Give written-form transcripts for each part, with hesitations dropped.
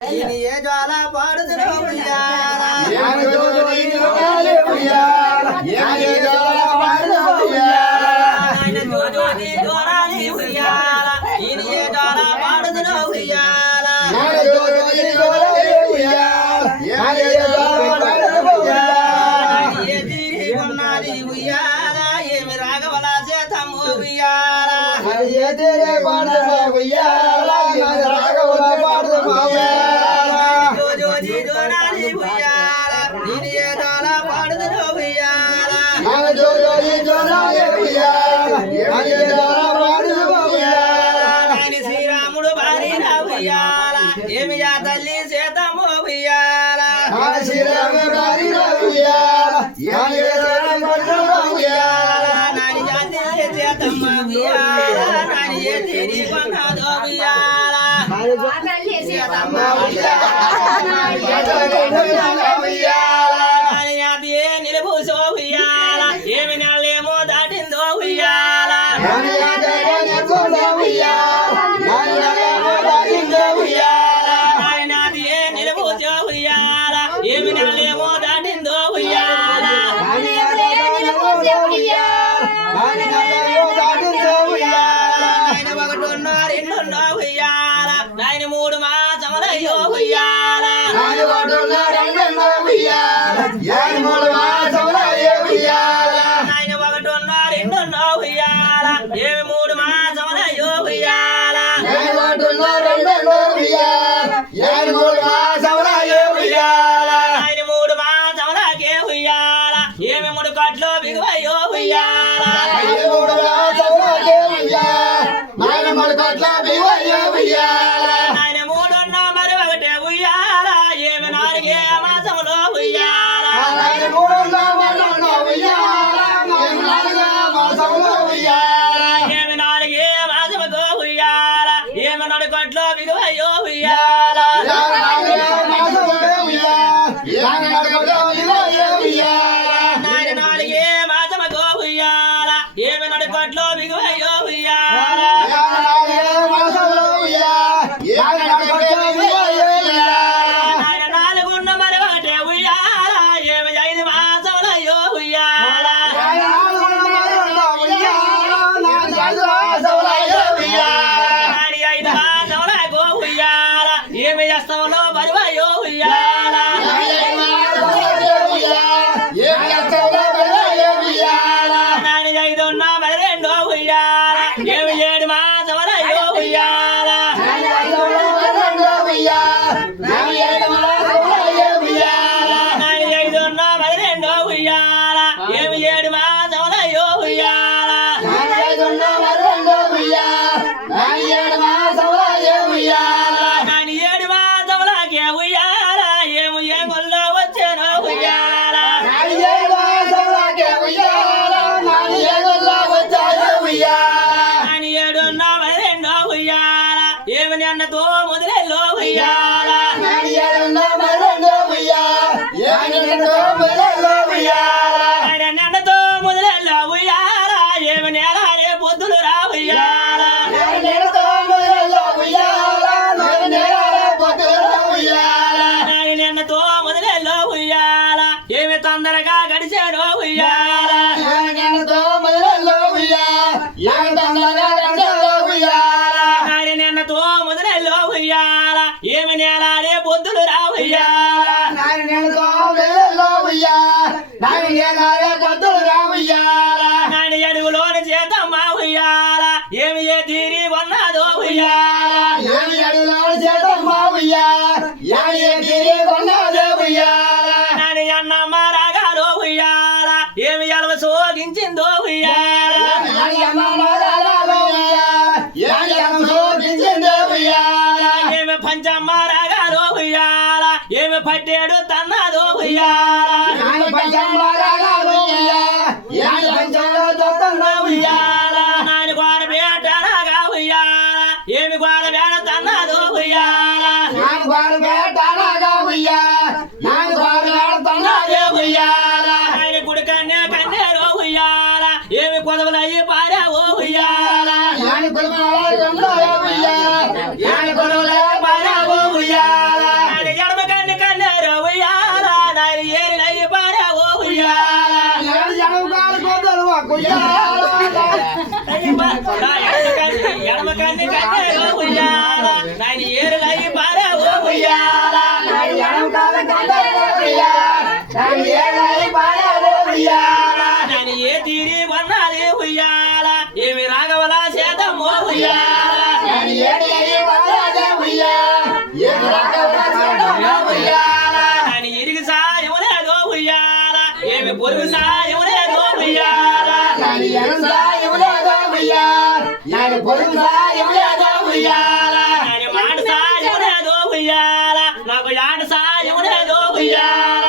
ఏ జ్వాల పాడుతున్న ఏమి రాగవల చేతము శ్రీరాముడు భారీ ఏమి యా తల్లి చేతము నాని జాతి చేతమ్మ నాని తిరిగి కొన్నాదో నిలుపుసో ఏమి నెలలేమో దాటిందో నాది ఏ నిలుపుసో ఏమి నెలలేమో దాటిందో ఆయన ఒకటిన్నో రెండున్నో నాయన 3 మాసములయ్యో ఆయన ఒకటిన్నో రెండున్నో ఏమి 3 మాసములయ్యో ఆయన 3 మాసములకే ఏమి 3 కట్లు బిగువయ్యో ఆయన 3 మరి ఒకటే ఏమి 4 మాసములో ఏమి 4 మాసముకో ఏమి 4 కట్లు బిగువయ్యో నాయన 4 మాసముకో ఏమి 4 కట్లు బిగువయ్యో ఆయన 4 మరి ఒకటే ఏమి 5 మాసములయ్యో నాని 5 మాసములకు ఏమి చేస్తామలో బరువయ్యో నాని 5 మరి 2 ఏమి 7 మాసములయ్యో నాని 5 మరి 2 ఏమి 7 మాసములయ్యో నాని 7 మాసములకే ఏమి ఏముల్లో వచ్చానో నాని 7 మరి 2 ఏమి అన్నతో మొదలెల్లో ఆయన నిన్నతో మొదలెల్లో ఏమి నేలారే పొద్దులు రా నాని నిన్నతో మొదలెల్లో ఏమి తొందరగా గడిచారో నాని నిన్నతో మొదలెల్లో ఏమి నేలారే పొద్దులు రా నాని అడుగులోని చేతమ్మ ఏమి ఏ తీరి ఉన్నదో నాని అన్నమ్మ రాగాలో ఏమి ఎలవ సోగించిందో ఏమి పంచమ్మ రాగాలో ఏమి పట్టేడు తన్నదో నాని గోడ బేట రాగా ఏమి గోడ బేట తన్నదో ఆయన గుడి కన్నేరో ఏమి కొదవలయ్యి పారావో పారావో ఎడమ కన్ని కట్టే ఓ ఉయ్యాల నాయన ఏరులై పారే ఓ ఉయ్యాల నాయన ఏ తీరి వన్నాది ఉయ్యాల ఏమి రాగవల చేతం ఓ ఉయ్యాల ఆయన ఇరిగి సాయం లేదో ఉయ్యాల ఏమి పొరుగు సాయం లేదో ఉయ్యాల ఆయన మాట సాయం లేదో ఉయ్యాల నాకు యాట సాయం లేదో ఉయ్యాల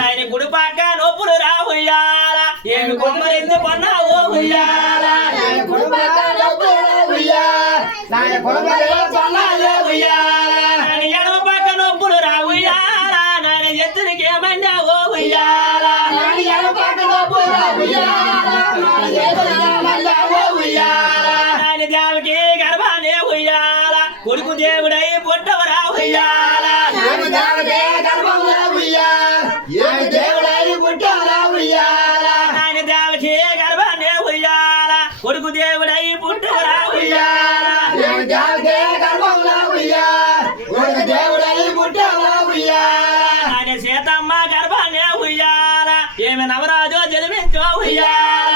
ఆయన గుడి పక్క నొప్పులు రా ఉయ్యాల ఏమి కొమ్మరింది కొన్నావో ఉయ్యాల ఎడమ పక్క నొప్పులు రా ఉయ్యాల నాయన ఎత్తునికి ఏమన్నావో ఉయ్యాల నాయన దేవకి గర్భానే ఉయ్యాల కొడుకు దేవుడై పుట్టవరా ఉయ్యాల నాయన దేవకి గర్భానే ఉయ్యాల కొడుకు దేవుడై పుట్టవరా ఉయ్యాల నాయన సీతమ్మ గర్భానే ఉయ్యాల ఏమి నవరాజో జన్మించో ఉయ్యాల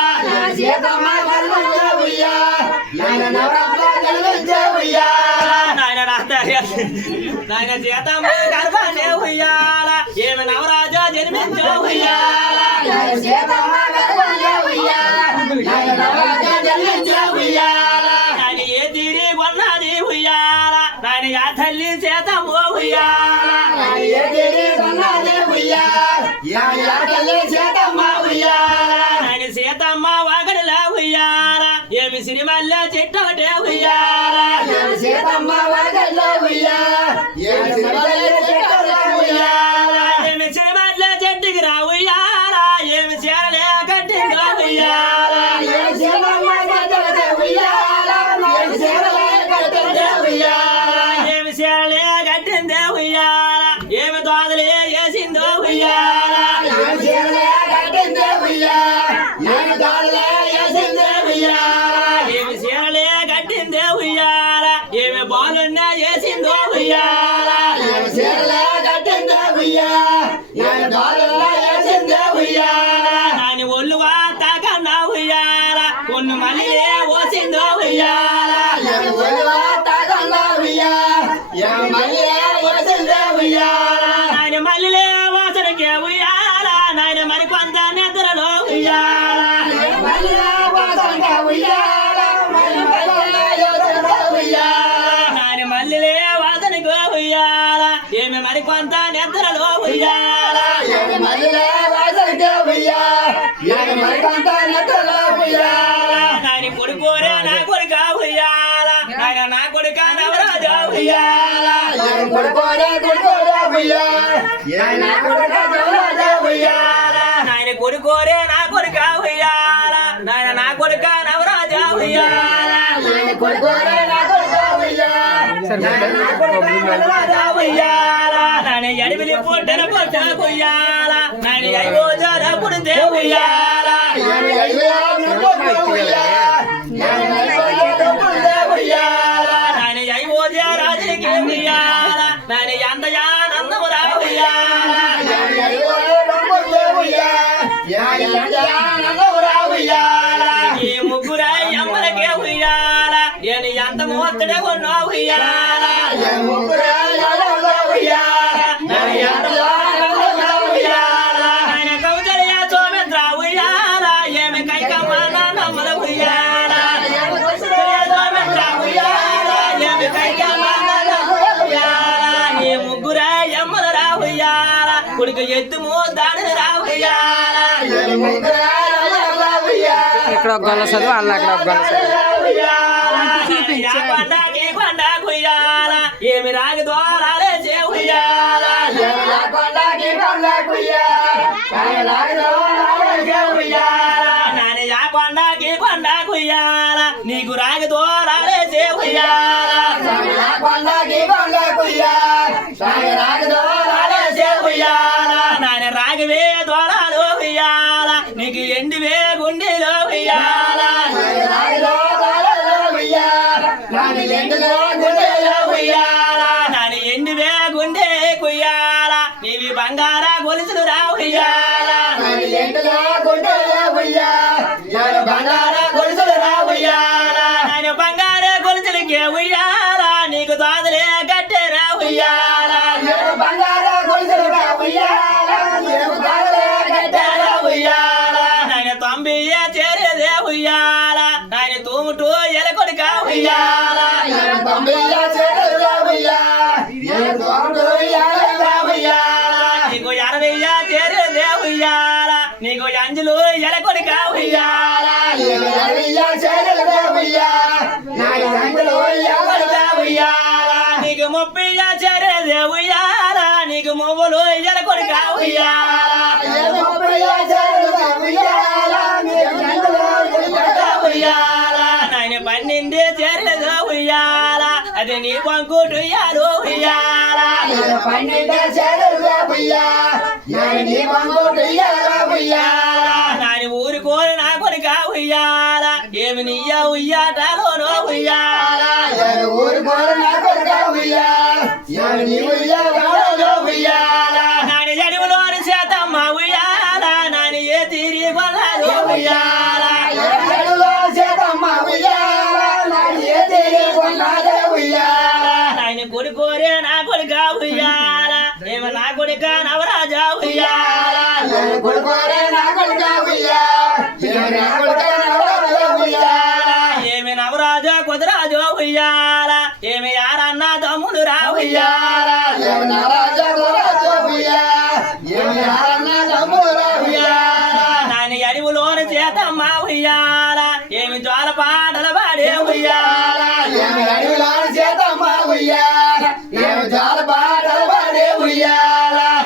నాయన నాయన సీతమ్మ గర్భానే ఉయ్యాల ఏమి నవరాజో జన్మించో ఉయ్యాల నాయన ఏ తీరి కొన్నది ఉయ్యాల నాయన యా తల్లి సీతమ్మ ఉయ్యాల నాయన సీతమ్మ వాగడిలా ఉయ్యాల ఏమి సిరిమల్ల చెట్టొకటే ఉయ్యాల ఏమి సిరిమల్ల చెట్టుకి రా ఉయ్యాల ఏమి చీరలే కట్టిందో ఉయ్యాల ఏమి చీరలే కట్టిందే ఉయ్యాల ఏమి దోదలే వేసిందో ఉయ్యాల ఏమి చీరలే కట్టిందే ఉయ్యాల ఏమి బాలున్నా వేసిందో ఉయ్యాల నాని ఒళ్ళువా తాకన్నా ఉయ్యాల కొన్ని మళ్ళీ ఓసిందో ఉయ్యాల నాని మళ్ళీ వాసనకే ఉయ్యాల నాయన మరికొంత నిద్రలో ఉయ్యాల నాని మళ్ళీ వాసనకు ఉయ్యాల ఏమి మరికొంత నిద్రలో ఉయ్యాల నాని కొడుకోరే నా కొడుక ఉయ్యాల నాయన నా కొడుక నవరాజా ఉయ్యాల నాయన కొడుకోరే నా కొడుక ఉయ్యాల నాయన నా కొడుక నవరాజా ఉయ్యాల నాయన ఎడివిలి పుట్టిన పుట్ట ఉయ్యాల నాయన అయ్యోజార పుడితే ఉయ్యాల నాయన అయ్యోజా రాజునికి ఉయ్యాల నాయన అందయానందము రా ఉయ్యాల ఈ ముగ్గురై అమ్మలకే ఉయ్యాల ఏని ఎంత మూర్తడే ఉన్నా ఉయ్యాల ఆయన కౌసల్య సౌమిత్ర ఉయ్యాల ఏమి కైకమ్మ నమ్మల ఉయ్యాల సౌమిత్ర ఉయ్యాల ఏమి కైకమ్మ ఉయ్యాల ఈ ముగ్గురై అమ్మల రా ఉయ్యాల కొడుకు ఎత్తుము దాని రా ఉయ్యాల ఇక్కడ ఒక గొల్ల చదువు అల్ల అక్కడ ఒక గొల్ల ఉయ్యాల ఏమి రాగి ద్వారాలే చే ఉయ్యాల నాని యా కొండకి కొండకు ఉయ్యాల నీకు రాగి ద్వారాలే చే ఉయ్యాల ఉయ్యాల ఆగవే ద్వారాలు ఉయ్యాల నీకు ఎండివే గుండెలో ఉయ్యాల నాని ఎండివే గుండె కుయ్యాల నీవి బంగార గొలుసులు రా ఉయ్యాల బంగార గొలుసులు రా ఉయ్యాల ఆయన బంగార గొలుసులకే ఉయ్యాల నీకు దాదులే కట్టెరా ఉయ్యాల నాయన తొంబియ చేరేదే ఉయ్యాల నాయన తూముటూ ఎలకొడిక ఉయ్యాల నీకు 60 చేరేదే ఉయ్యాల నీకు అంజులు ఎలకొడిక ఉయ్యాల నీకు 30 చేరేదే ఉయ్యాల నీకు మువ్వులు ఎలకొడిక ఉయ్యాల ఉయ్యాల నాయన 12 చేరేదే ఉయ్యాల అది నీ పంకుటు ఉయ్యాలు ఉయ్యాల నాని ఊరి కోరి నా కొడుక ఉయ్యాల ఏమి నీయ ఉయ్యాటలోనో ఉయ్యాల నాని జడివులోని చేతమ్మ ఉయ్యాల నాని ఏ తీరి కొన్నాడు ఉయ్యాల నాయన కొడి కోరే నా కొడుక ఉయ్యాల ఏమి నా కొడుక నవరాజా ఉయ్యాల ఏమి నవరాజా కొదరాజో ఉయ్యాల ఏమి యారన్న తమ్ముడు రా ఉయ్యాల నాయన అడవులోని చేతమ్మ ఉయ్యాల ఏమి జ్వాల పాటలు పాడే ఉయ్యాల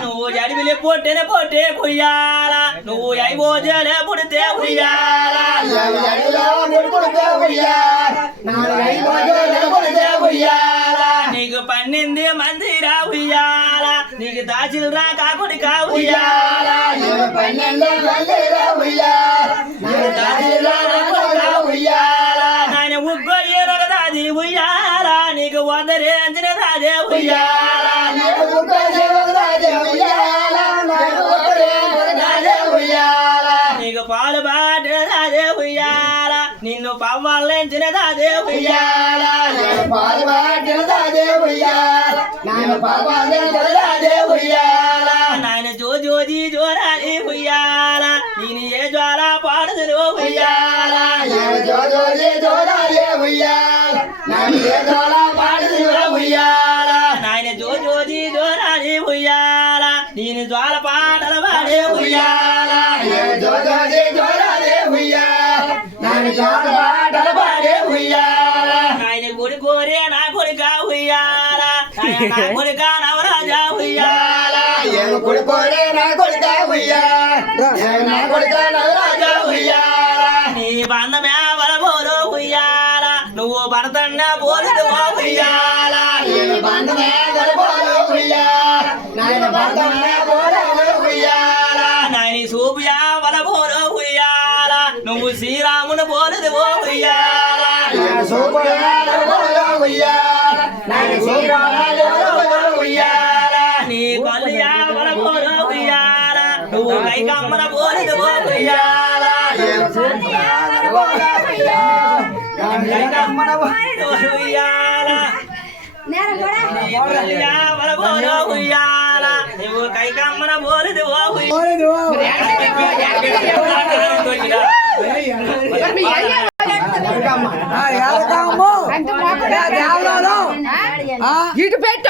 నువ్వు అడవిలి పొట్టిన పొట్టే ఉయ్యాల నువ్వు అయిపోతేనే పుడితే ఉయ్యాల నీకు 12 మంది రా ఉయ్యాల నీకు దాచిల్ రా కాకుడిక ఉయ్యాల నాయన ఉగ్గొయ్యి రొగదాది ఉయ్యాల నీకు 100 రేంచిన రాదే ఉయ్యాల నీకు పాలు బాటిన రాదే ఉయ్యాల నిన్ను పవ్వాలెంచిన రాదే ఉయ్యాల నాయన జోజోది జోరాది ఉయ్యాల నేను ఏ జ్వాల పాడుదురు ఉయ్యాల నాయన జోజోది జోరాది ఉయ్యాల నేను జ్వాల పాటలు పాడే ఉయ్యాల నాయన కొడి కోరే నా కొడుక ఉయ్యాల నా కొడుక నవరాజా ఉయ్యాల నీ బంధమే వలబోరు ఉయ్యాల నువ్వు భరతన్న పోలుదు ఉయ్యాల నాయన సూపియా వలబోరు ఉయ్యాల నువ్వు శ్రీరామును పోలుదు ఉయ్యాల నీ కొల్లియా వలబోరు ఉయ్యాల నువ్వు కైకమ్మన పోలుదు ఉయ్యాల కైకమ్మన పోలుదు ఉయ్యాల నీ కొల్లియా వలబోరు ఉయ్యాల నువ్వు కైకమ్మన పోలుదు ఇటు పెట్టు